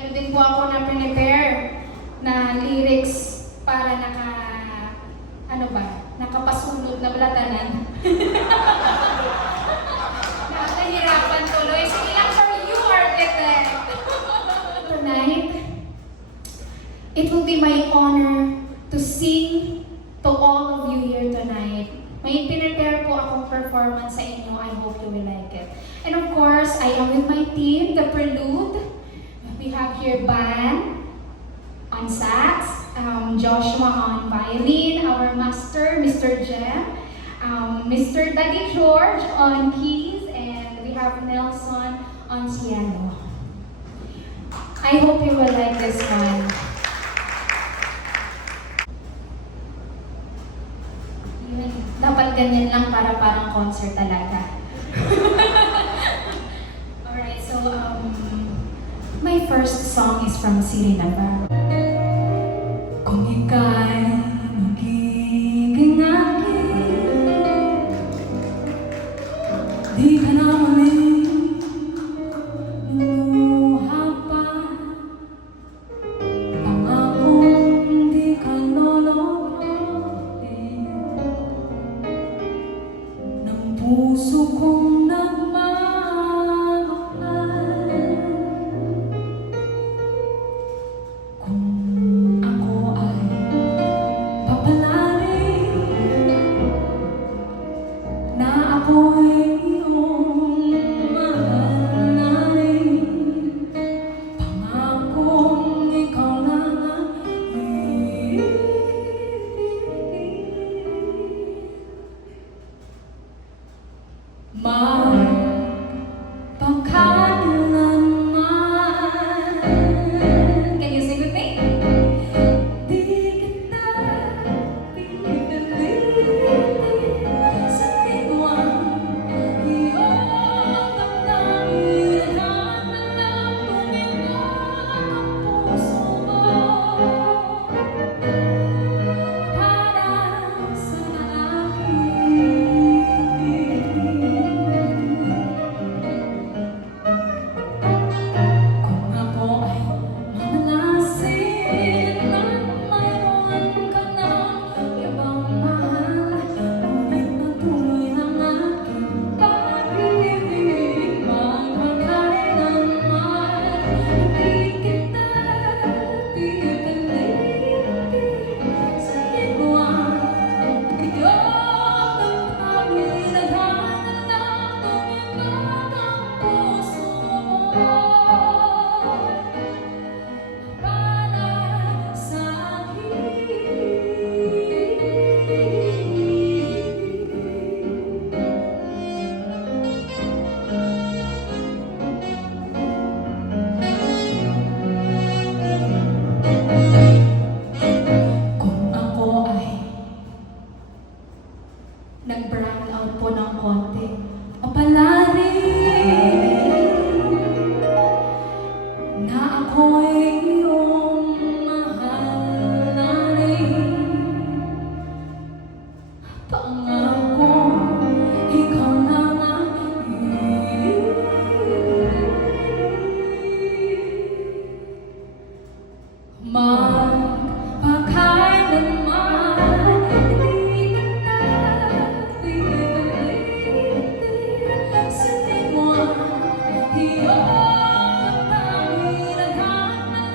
ano din po ako na prepare na lyrics para nakapasunod na balatanan. Nahihirapan tuloy. Sige lang, sir, you architect. Tonight, it will be my honor to sing to all of you here tonight. May prepare po akong performance sa inyo. I hope you will like it. And of course, I am with my team, the Prelude. We have here Ban on sax, Joshua on violin, our master, Mr. Jem, Mr. Daddy George on keys, and we have Nelson on piano. I hope you will like this one. Yun, dapat ganyan lang para parang concert talaga. Alright, so my first song is from Siri Navarro. Kung ika'y magiging akin, di ka na muling lumuha pa. Pangakong di ka lolokohin ng puso kong nagmamahal. Kung can you sing with me? Di kita pipilitin sa tingwan, iyong damdamin ang alam tumingan ang puso mo para sa akin. Kung ako ay mamalasin at mayroon ka ng ibang mahal, ngunit patuloy ang aking pag-ibig magpakailanman. Hindi kita pipilitin sa tingwan, iyong damdamin at hanap na tumingan ang puso mo para sa Kung ako ay nag-brown out po ng konti, o pala rin na ako'y iyong mahal na rin. Pangako, ikaw lang ang magpakailanman. Hindi kita pipilitin sa tingwan, iyong damdamin ang hanap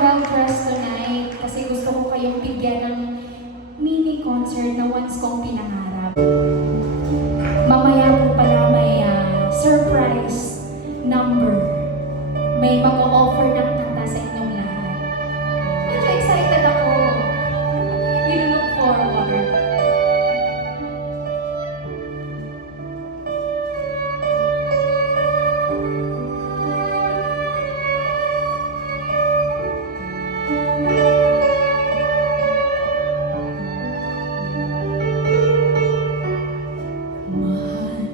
well-dressed tonight kasi gusto ko kayong bigyan ng mini concert na once kong pinangarap. Mamaya po pala may surprise number. May mag-o-offer ng kanta sa inyong lahat. Medyo excited ako. You look forward. Mahal,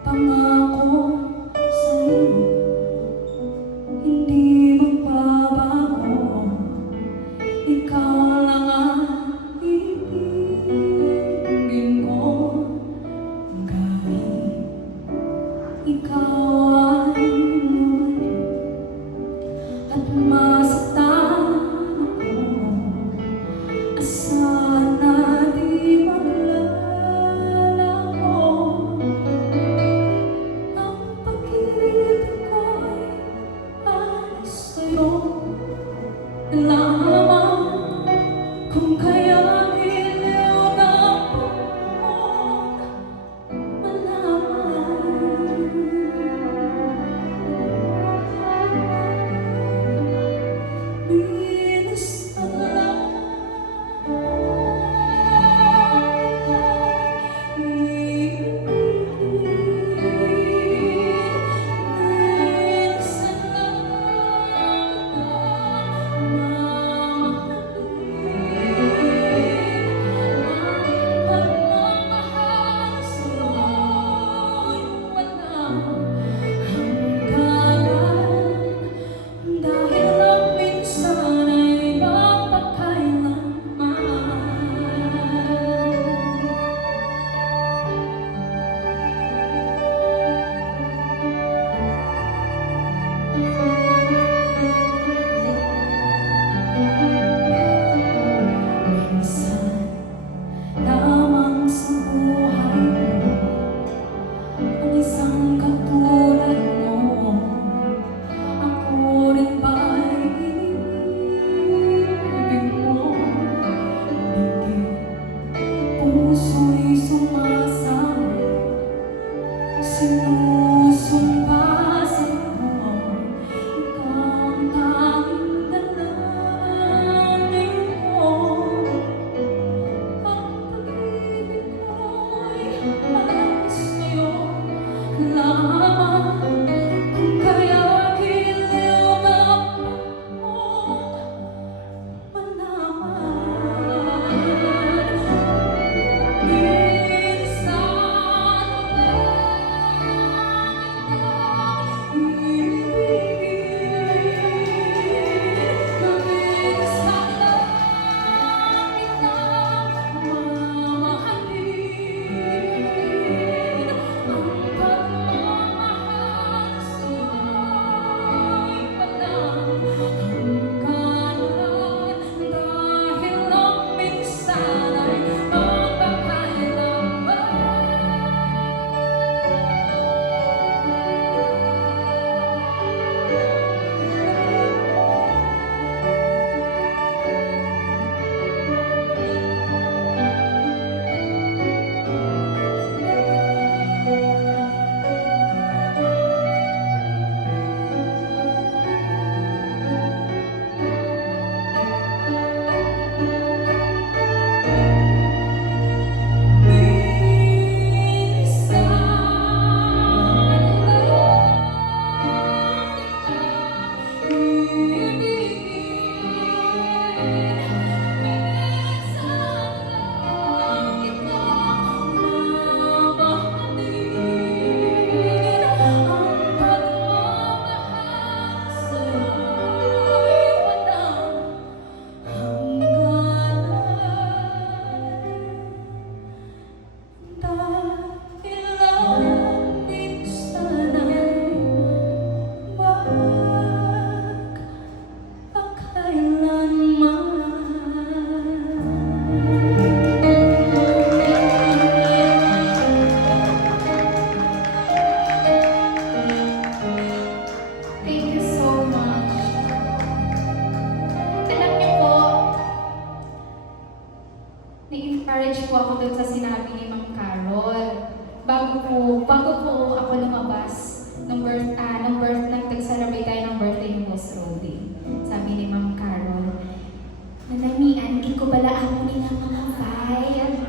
pangako sa'yo, hindi magbabago. Ikaw lang ang ibigin ko, kahit ikaw ay lumali at masaktan ako. Asahan na di maglalaho. Ang pag-ibig ko'y alis sa'yo lamang kung kaya iliw na mong malaman. dun sa sinabi ni Ma'am Carol. Bago po ako lumabas nung nag-celebrate tayo ng birthday ni Boss Rody. Sabi ni Ma'am Carol, nanamian, di ko bala ako nila mga vibe,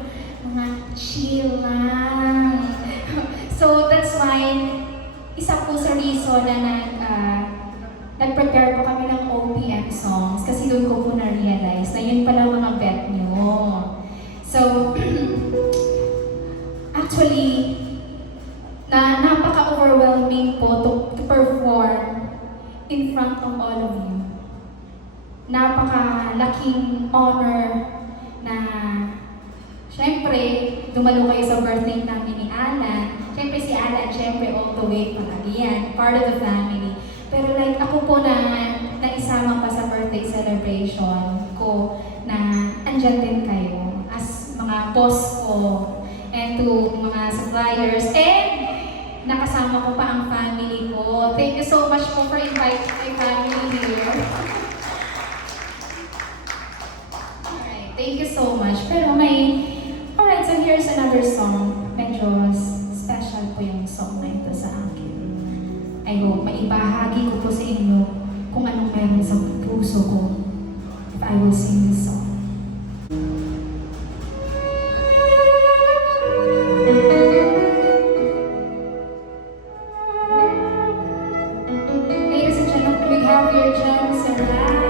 mga chill lang. So that's why, isa po sa reason na nag-prepare po kami ng OPM songs kasi doon ko po na-realize na yun pala mga bet nyo. So, actually, napaka-overwhelming po to perform in front of all of you. Napakalaking honor na syempre, dumalo kayo sa birthday namin ni Alan. Syempre si Alan, syempre all the way pa yan, part of the family. Pero like ako po na naisama pa sa birthday celebration ko na andyan din kayo as mga boss ko and to mga suppliers and nakasama ko pa ang family ko. Thank you so much po for inviting my family here. Alright, thank you so much. Pero alright, so here's another song. Medyo special po yung song na ito sa akin. I hope maibahagi ko po sa inyo kung anong meron sa puso ko if I will sing this song. Ladies and gentlemen, we have your gems arrived.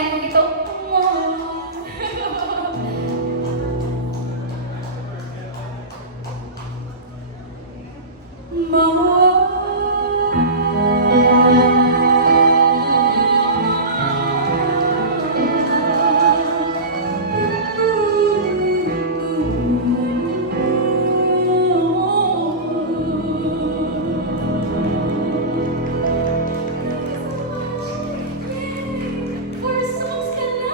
kantahin mo ito. For songs ka na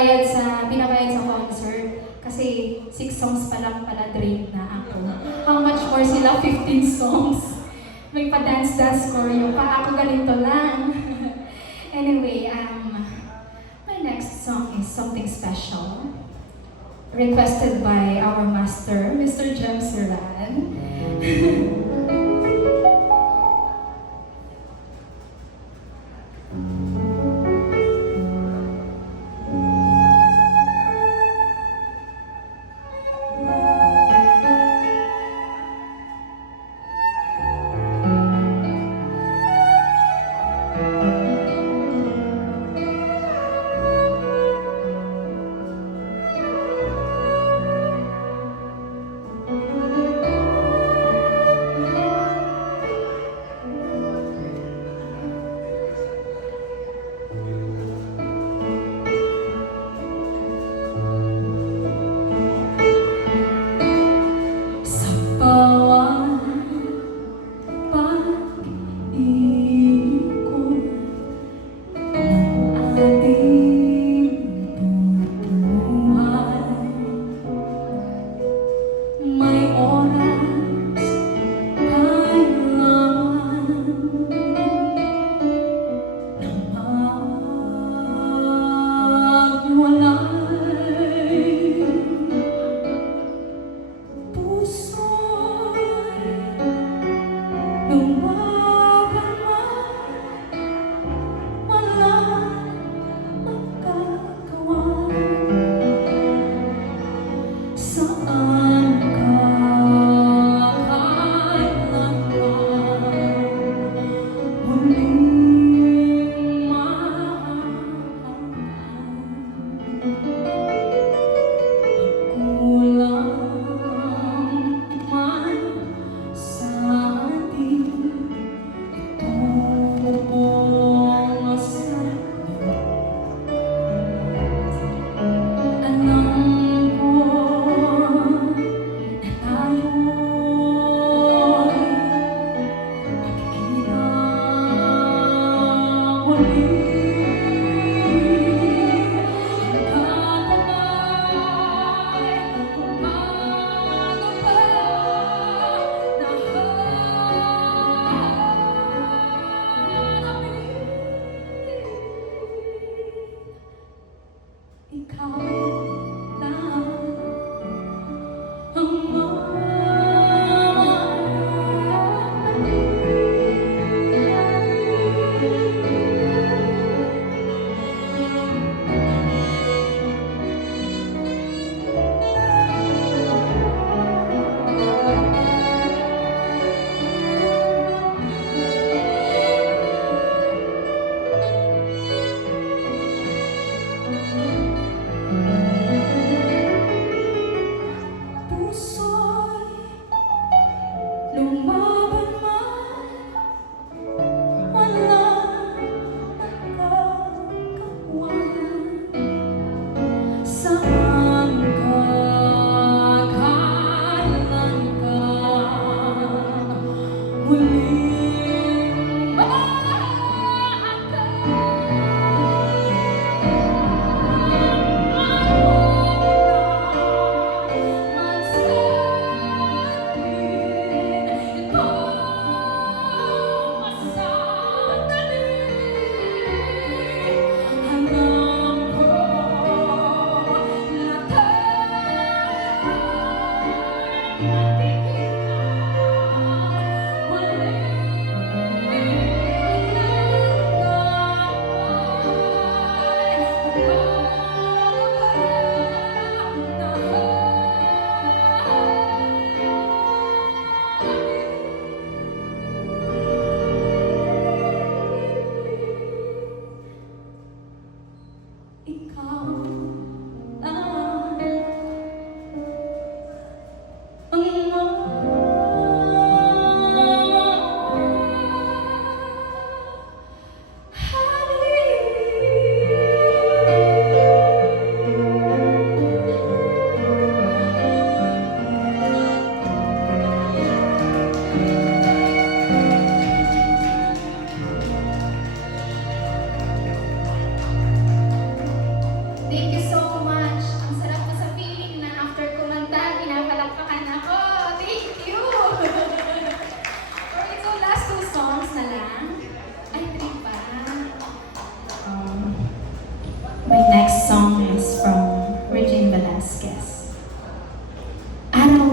binabayad sa concert. Kasi 6 songs pa lang pala drained na ako. How much more sila? 15 songs. May pa-dance-dance choreo pa. Ako ganito lang. Anyway, my next song is something special. Requested by our master, Mr. Jem Serran.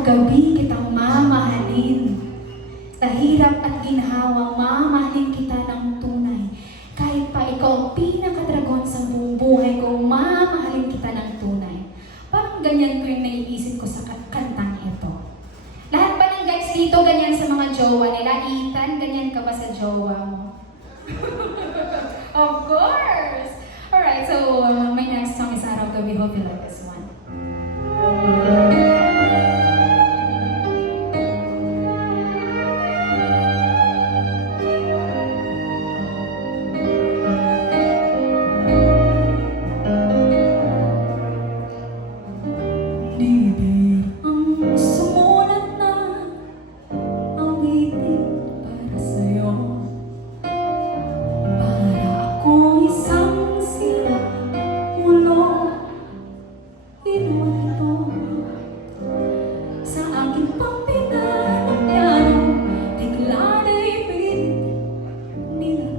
gabi kitang mamahalin. Sa hirap at ginhawa, mamahalin kita ng tunay. Kahit pa ikaw ang pinakadragon sa buong buhay ko, mamahalin kita ng tunay. Parang ganyan ko yung naiisip ko sa kantang ito. Lahat ba ng guys dito ganyan sa mga jowa nila? Ethan, ganyan ka ba sa jowa mo? Of course! Alright, so my next song is Araw Gabi. Hope you like this one. Bibig ang sumulat na awitin para sa'yo. Para akong isang simulo, inulit ito sa aking pampinanapyano. Bigla na'y pilit nila.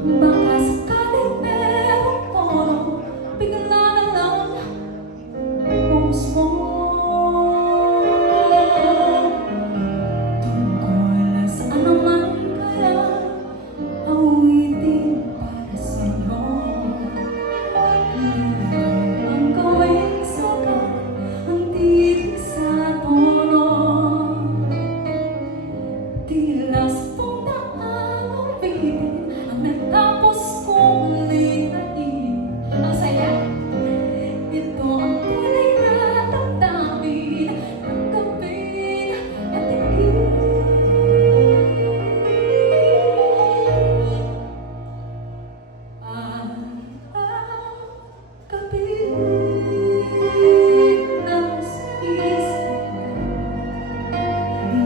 Baka sakaling merong tono, bigla na lang pumus mo. Tungkol saan naman kaya awitin para sa'yo. Ang gawing sukat, ang titig sa tono. Tila sa tundaan awitin ang natapos kong lihain. Ang saya! Ito ang tunay na damdamin ng gabing natigil. Araw-gabi nasa isip ka,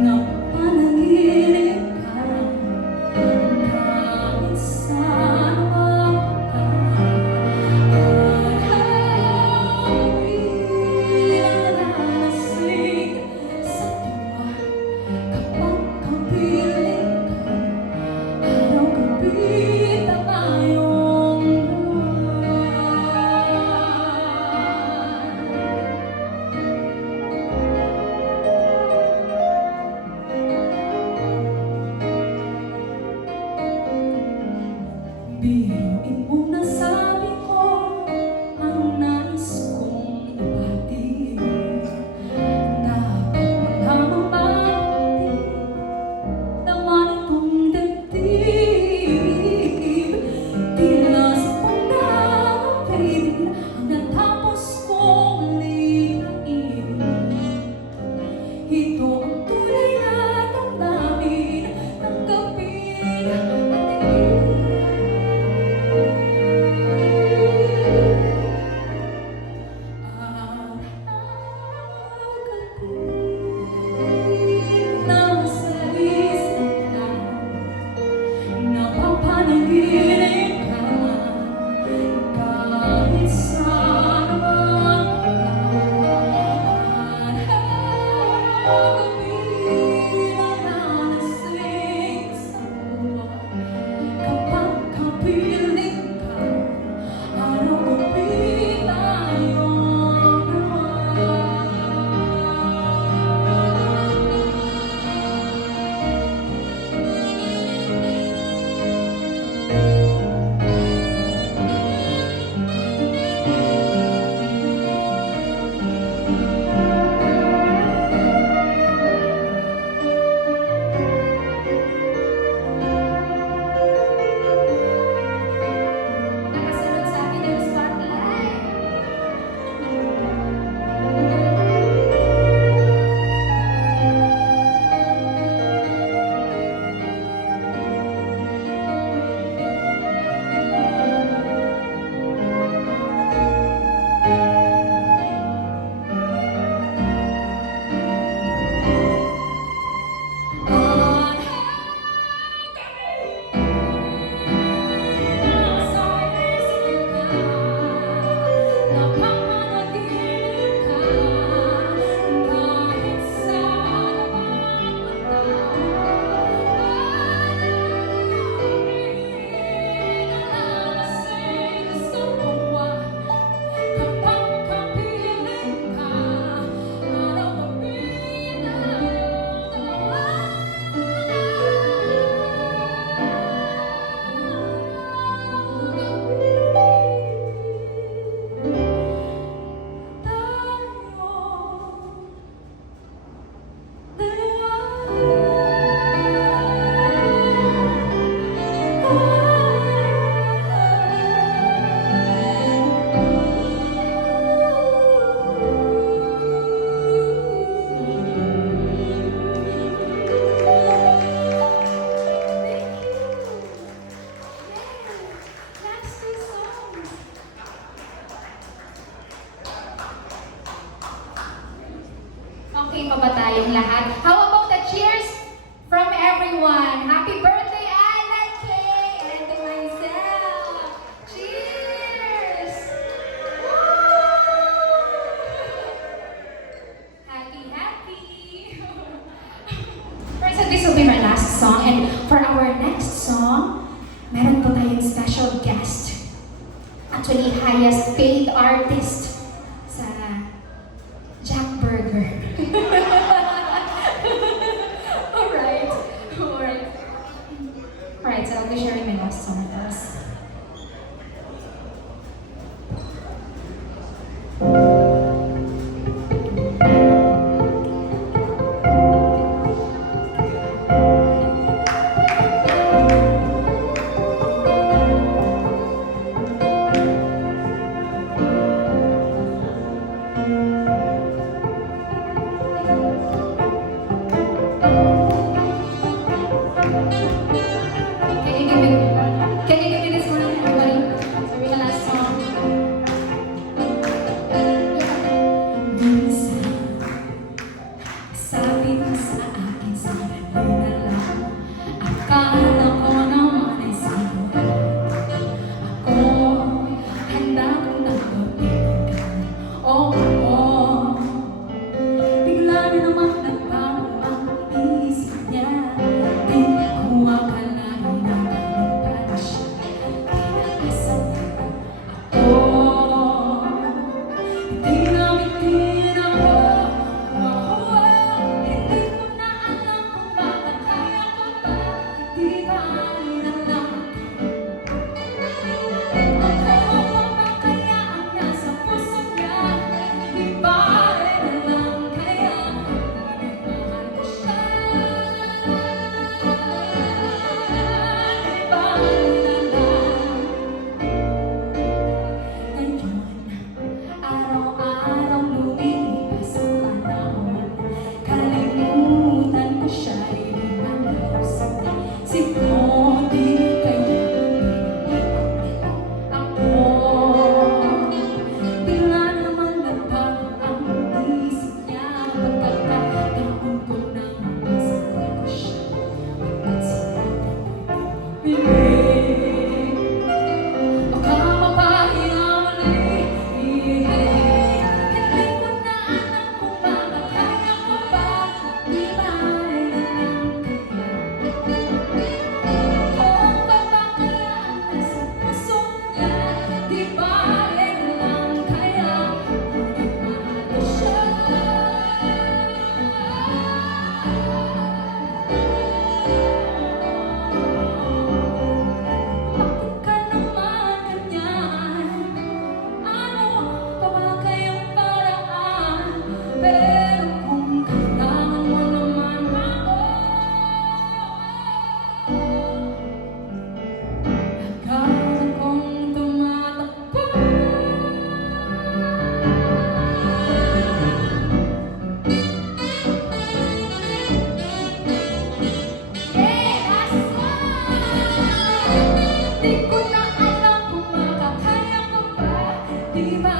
napapanaginip ka, kahit saan mapunta. Biruin mo na sabi ko ang nais kong ibati. Dapat mo lamang mabuti naman itong dibdib. Tila sa pundang piling ang natapos kong lihain. Ito ang tunay na damdamin ng gabing natigil. Nasa isip ka, napapanaginip ka, kahit saan Okay pa ba tayong lahat? How about the cheers from everyone? Happy birthday, Alan Kay! And to myself! Cheers! Happy, happy! First, this will be my last song. And for our next song, meron po tayong special guest. Actually, highest paid artist sa Jack Burger. Alright. Alright, so I'll be sharing my last song first. Can you give me this one, everybody? So we the last song. Minsan, sabi mo sa akin, sandali na lang. Akala ko naman ay sigurado. Ako, handa kong nagpapiligan. Oo, bigla na naman nagbago ang isip niya. Di ko akalain na pala siya. Pinakasan ako. Hindi namin tinako. Hindi ko na alam kung bakit kaya ko pa. Di ba na lang. Ako ba kaya ang nasa puso niya? Di ba na lang kaya mahal ko siya? Di ba na lang. Ngayon, araw-araw lumilipas ang panahon. Kalimutan ko siya, di man nakusabi. Siguro di kaya ako. Bigla namang nagbago ang isip niya. Pagkakataon ko nang masagot ko siya. At sinabi ko'y pinig. Baka mapahiya muli. Hindi ko na alam kung bakit kaya ko ba. Di ba na lang kaya? Kung ba kaya ang nasa puso niya? Di ba na lang kaya? Ngunit mahal ko siya. Bakit ka naman ganyan? Ano pa ba kayang paraan? Pero kung kailangan mo naman ako, agad akong tumatakbo. Last one! Di ko na alam kung makakaya ko ba. Di ba